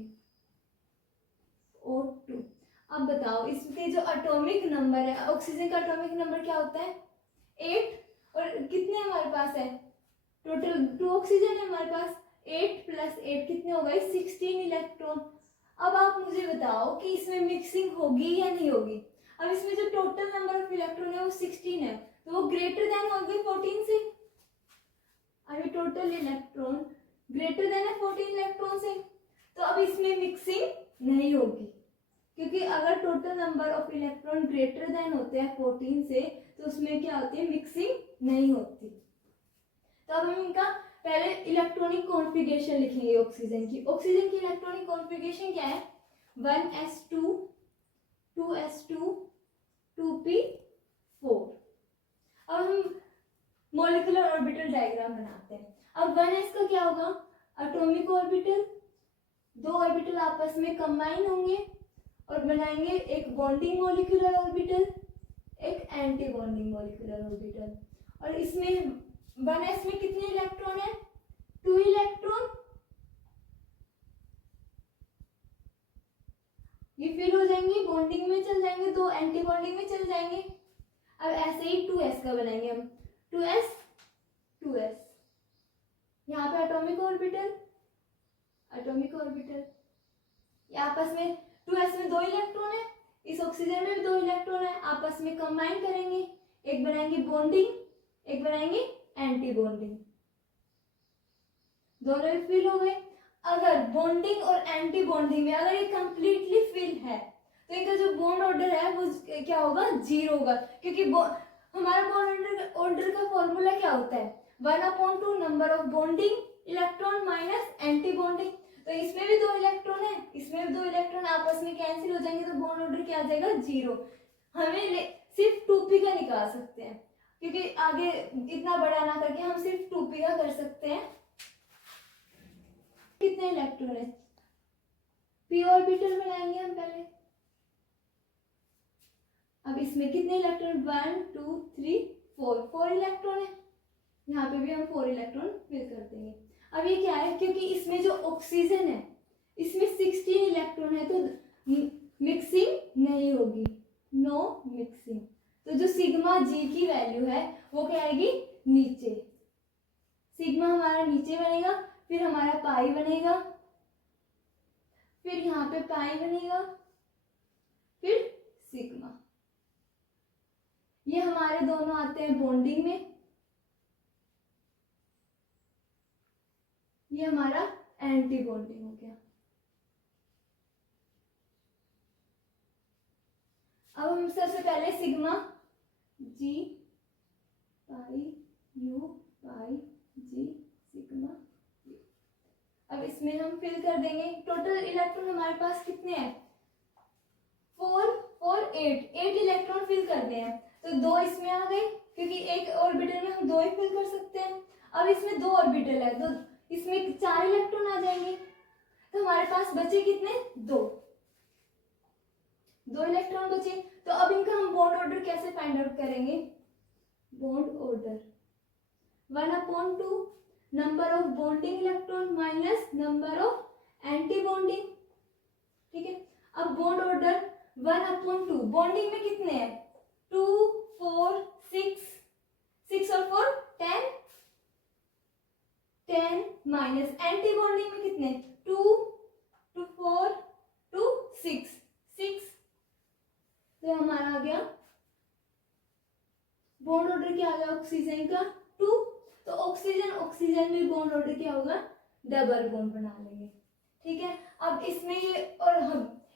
O2। अब बताओ इसके जो एटॉमिक नंबर है, ऑक्सीजन का एटॉमिक नंबर क्या होता है, 8। और कितने हमारे पास है, टोटल 2 ऑक्सीजन है हमारे पास, 8 + 8 कितने हो गए, 16 इलेक्ट्रॉन। अब आप मुझे बताओ कि इसमें मिक्सिंग होगी या नहीं होगी। अब इसमें जो टोटल नंबर ऑफ इलेक्ट्रॉन है वो 16 है, तो वो ग्रेटर देन हो गई 14 से। अभी टोटल इलेक्ट्रॉन ग्रेटर देन है 14 इलेक्ट्रॉन से, तो अब इसमें मिक्सिंग नहीं होगी, क्योंकि अगर total number of electron greater than होते हैं 14 से तो उसमें क्या होती है, मिक्सिंग नहीं होती। तो अब हम इनका पहले इलेक्ट्रॉनिक कॉन्फ़िगरेशन लिखेंगे ऑक्सीजन की। ऑक्सीजन की इलेक्ट्रॉनिक कॉन्फ़िगरेशन क्या है, 1s2 2s2 2p4। अब हम मॉलिक्यूलर ऑर्बिटल डायग्राम बनाते हैं। अब 1s का क्या होगा, एटॉमिक ऑर्बिटल, 2 ऑर्बिटल आपस में कंबाइन होंगे और बनाएंगे एक बॉन्डिंग मॉलिक्यूलर ऑर्बिटल, एक एंटी बॉन्डिंग मॉलिक्यूलर ऑर्बिटल। और इसमें 1s में कितने इलेक्ट्रॉन है, 2 इलेक्ट्रॉन, ये फिल हो जाएंगे, बॉन्डिंग में चल जाएंगे, 2 एंटी बॉन्डिंग में चल जाएंगे। अब ऐसे ही 2s का बनाएंगे हम, 2s 2s, यहाँ पे एटॉमिक ऑर्बिटल एटॉमिक ऑर्बिटल, ये आपस में 2s में 2 इलेक्ट्रॉन है, इस ऑक्सीजन में भी 2 इलेक्ट्रॉन है, आपस में कंबाइन करेंगे, एक बनाएंगे बॉन्डिंग, एक बनाएंगे एंटी बॉन्डिंग, दोनों फिल हो गए। अगर बॉन्डिंग और एंटी बॉन्डिंग में अगर ये कंप्लीटली फिल है तो इनका जो बॉन्ड ऑर्डर है वो क्या होगा, 0 होगा, क्योंकि हमारा बॉन्ड ऑर्डर का फॉर्मूला क्या होता है, 1/2 number of bonding electron minus anti bonding. तो इसमें भी 2 इलेक्ट्रॉन है, इसमें भी 2 इलेक्ट्रॉन आपस में कैंसिल हो जाएंगे, तो बॉन्ड ऑर्डर क्या आ जाएगा, 0। हमें सिर्फ 2p का निकाल सकते हैं, क्योंकि आगे इतना बड़ा ना करके हम सिर्फ 2p का कर सकते हैं। कितने इलेक्ट्रॉन है, p ऑर्बिटल बनाएंगे हम पहले। अब इसमें कितने इलेक्ट्रॉन, 1 2 3 4 इलेक्ट्रॉन है, यहाँ पे भी हम 4 इलेक्ट्रॉन फिल कर देंगे। अब ये क्या है, क्योंकि इसमें जो ऑक्सीजन है इसमें 16 इलेक्ट्रॉन है, तो मिक्सिंग नहीं होगी, नो मिक्सिंग। तो जो सिग्मा जी की वैल्यू है वो क्या आएगी, नीचे। सिग्मा हमारा नीचे बनेगा, फिर हमारा पाई बनेगा, फिर यहाँ पे पाई बनेगा, फिर सिग्मा। ये हमारे दोनों आते हैं बॉन्डिंग में, ये हमारा एंटी बॉन्डिंग हो गया। अब हम सबसे पहले sigma G pi U pi G sigma, अब इसमें हम फिल कर देंगे। टोटल इलेक्ट्रॉन हमारे पास कितने हैं, 8 इलेक्ट्रॉन फिल कर दिए हैं, तो 2 इसमें आ गए, क्योंकि एक ऑर्बिटल में हम 2 ही फिल कर सकते हैं। अब इसमें 2 ऑर्बिटल है, तो इसमें 4 इलेक्ट्रॉन आ जाएंगे, तो हमारे पास बचे कितने, 2 इलेक्ट्रॉन बचे। तो अब इनका हम बॉन्ड ऑर्डर कैसे फाइंड आउट करेंगे, bond order 1/2 number of bonding electron minus number of anti bonding, ठीक है। अब बॉन्ड ऑर्डर 1/2, बॉन्डिंग में कितने हैं, 2 4 6 और 4 10 माइनस एंटी बॉन्डिंग में कितने, 2 4 2 6 तो हमारा आ गया बॉन्ड ऑर्डर क्या आ गया, ऑक्सीजन का 2। तो ऑक्सीजन में बॉन्ड ऑर्डर क्या होगा, डबल बॉन्ड बना लेंगे, ठीक है। अब इसमें ये और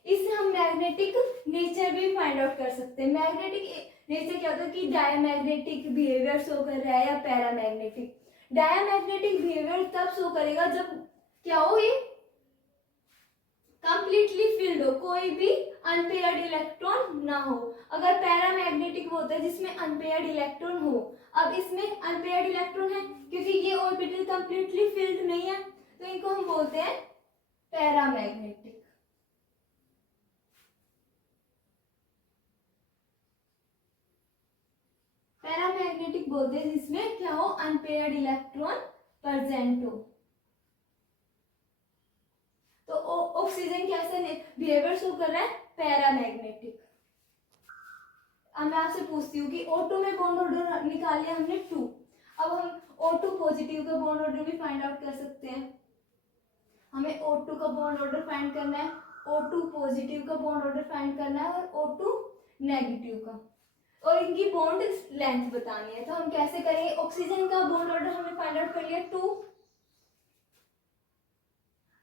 इससे हम मैग्नेटिक नेचर भी फाइंड आउट कर सकते हैं। मैग्नेटिक नेचर क्या होता है कि डायमैग्नेटिक बिहेवियर शो कर रहा है या पैरामैग्नेटिक। डायमैग्नेटिक बिहेवियर तब शो करेगा जब क्या हो, ये कंप्लीटली फिल्ड हो, कोई भी अनपेयर्ड इलेक्ट्रॉन ना हो। अगर पैरामैग्नेटिक होता है जिसमें अनपेयर्ड इलेक्ट्रॉन हो। अब इसमें अनपेयर्ड इलेक्ट्रॉन है क्योंकि ये ऑर्बिटल कंप्लीटली फिल्ड नहीं है, तो इनको हम बोलते हैं पैरामैग्नेटिक। पैरामैग्नेटिक बोलते हैं जिसमें क्या हो, अनपेयर्ड इलेक्ट्रॉन प्रेजेंट हो। तो ऑक्सीजन कैसे बिहेवियर शो कर रहा है, पैरामैग्नेटिक। अब मैं आपसे पूछती हूँ कि O2 में बॉन्ड ऑर्डर निकाल लिया हमने 2। अब हम O2 पॉजिटिव का बॉन्ड ऑर्डर भी फाइंड आउट कर सकते हैं। हमें O2 का बॉन्ड ऑर्डर फाइंड करना है, O2 पॉजिटिव का बॉन्ड ऑर्डर फाइंड करना है और O2 नेगेटिव का, और इनकी बॉन्ड लेंथ बतानी है। तो हम कैसे करेंगे, ऑक्सीजन का बॉन्ड ऑर्डर हमने फाइंड आउट कर लिया 2।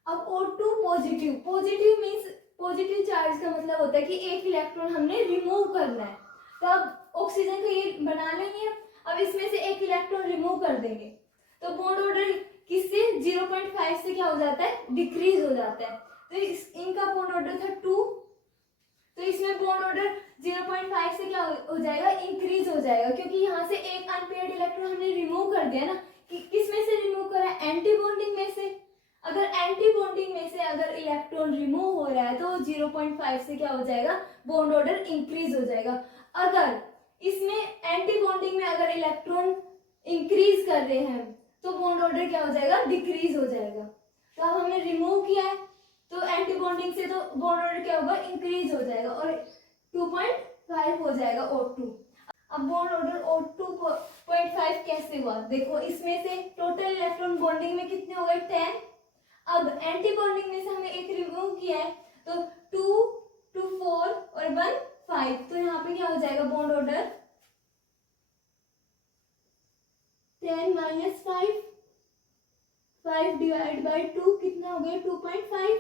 अब O2 positive means positive charge का मतलब होता है कि एक इलेक्ट्रॉन हमने रिमूव करना है, तो अब ऑक्सीजन का ये बना लेंगे। अब इसमें से एक इलेक्ट्रॉन रिमूव कर देंगे, तो बॉन्ड ऑर्डर किससे 0.5 से क्या हो जाता है, डिक्रीज हो जाता है। तो इनका बॉन्ड ऑर्डर था 2, तो इसमें बॉन्ड ऑर्डर 0.5 से क्या हो जाएगा, इंक्रीज हो जाएगा, क्योंकि यहाँ से एक अनपेयर्ड इलेक्ट्रॉन हमने रिमूव कर दिया ना। किस में से रिमूव करा, एंटी बॉन्डिंग में से। अगर एंटी बॉन्डिंग में से अगर इलेक्ट्रॉन रिमूव हो रहा है तो 0.5 से क्या हो जाएगा, बॉन्ड ऑर्डर इंक्रीज हो जाएगा। अगर इसमें एंटी बॉन्डिंग में अगर इलेक्ट्रॉन इंक्रीज कर रहे हैं तो बॉन्ड ऑर्डर क्या हो जाएगा, डिक्रीज हो जाएगा। तो अब हमने रिमूव किया है तो एंटी बॉन्डिंग से तो बॉन्ड ऑर्डर क्या होगा, इंक्रीज हो जाएगा और 2.5 हो जाएगा O2। अब बॉन्ड ऑर्डर O2.5 कैसे हुआ, देखो इसमें से टोटल इलेक्ट्रॉन बॉन्डिंग में कितने हो गए, 10। अब एंटी बॉन्डिंग में से हमने एक रिमूव किया है, तो 2 4 और 1 5, तो यहाँ पे क्या हो जाएगा bond order 10 minus 5 divide by 2 कितना हो गया, 2.5।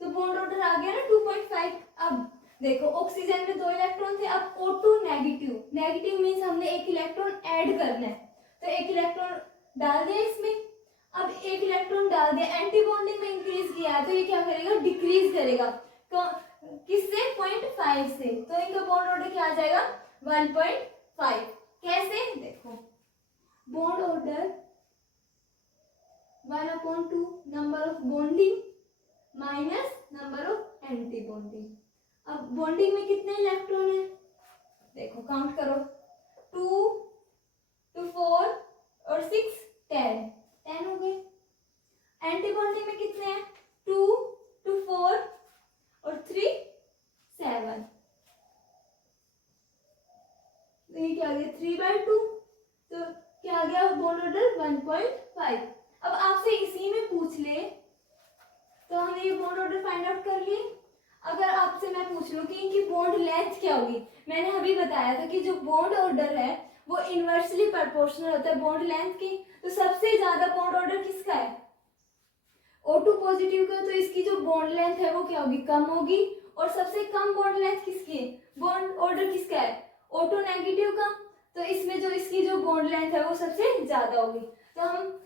तो बॉन्ड ऑर्डर आ गया ना 2.5। अब देखो ऑक्सीजन में 2 इलेक्ट्रॉन थे, अब O2 नेगेटिव मीन्स हमने एक इलेक्ट्रॉन ऐड करना है, तो एक इलेक्ट्रॉन डाल दिया इसमें। अब एक इलेक्ट्रॉन डाल दिया, एंटी बॉन्डिंग में इंक्रीज किया तो ये क्या करेगा, डिक्रीज करेगा। किससे, 0.5 से। तो इनका बॉन्ड ऑर्डर क्या आ जाएगा, 1.5। कैसे, देखो bond order 1/2 number of bonding minus number of anti bonding. अब बॉन्डिंग में कितने इलेक्ट्रॉन है, देखो काउंट करो, 2 4 और 6 10 हो गए। तो ये क्या आ गया 3/2, तो क्या आ गया बॉन्ड ऑर्डर 1.5। अब आपसे इसी में पूछ ले तो हमने ये बॉन्ड ऑर्डर फाइंड आउट कर लिए। अगर आपसे मैं पूछ लूं कि इनकी बॉन्ड लेंथ क्या होगी, मैंने अभी बताया था कि जो बॉन्ड ऑर्डर है वो इनवर्सली प्रोपोर्शनल होता है बॉन्ड लेंथ की। तो सबसे ज्यादा बॉन्ड ऑर्डर किसका है, O2 पॉजिटिव का, तो इसकी जो बॉन्ड लेंथ है वो क्या होगी, कम होगी। और सबसे कम बॉन्ड लेंथ किसकी है, बॉन्ड ऑर्डर किसका है, O2 नेगेटिव का, तो इसमें जो इसकी जो बॉन्ड लेंथ है वो सबसे ज्यादा होगी। तो हम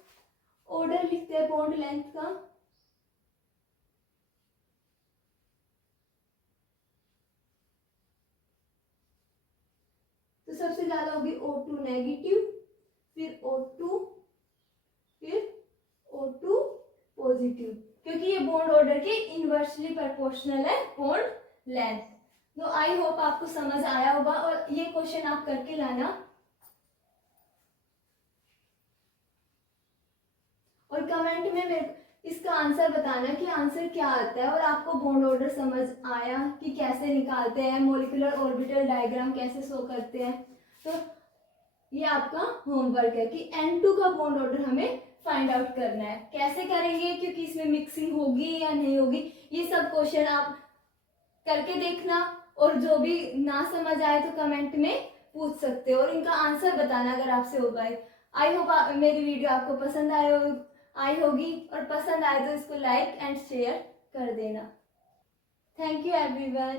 ऑर्डर लिखते हैं बॉन्ड लेंथ का, तो सबसे ज्यादा होगी O2 नेगेटिव, फिर O2, फिर O2 पॉजिटिव, क्योंकि ये बॉन्ड ऑर्डर के इनवर्सली प्रोपोर्शनल है बॉन्ड लेंथ। तो आई होप आपको समझ आया होगा और ये क्वेश्चन आप करके लाना और कमेंट में मेरे इसका आंसर बताना कि आंसर क्या आता है और आपको बॉन्ड ऑर्डर समझ आया कि कैसे निकालते हैं, मॉलिक्यूलर ऑर्बिटल डायग्राम कैसे शो करते हैं। तो ये आपका होमवर्क है कि N2 का बॉन्ड ऑर्डर हमें फाइंड आउट करना है। कैसे करेंगे, क्योंकि इसमें मिक्सिंग होगी या नहीं होगी, ये सब क्वेश्चन आप करके देखना और जो भी ना समझ आए तो कमेंट में पूछ सकते हो और इनका आंसर बताना अगर आपसे हो पाए। आई होप मेरी वीडियो आपको पसंद आई होगी और पसंद आए तो इसको लाइक एंड शेयर कर देना। Thank you everyone.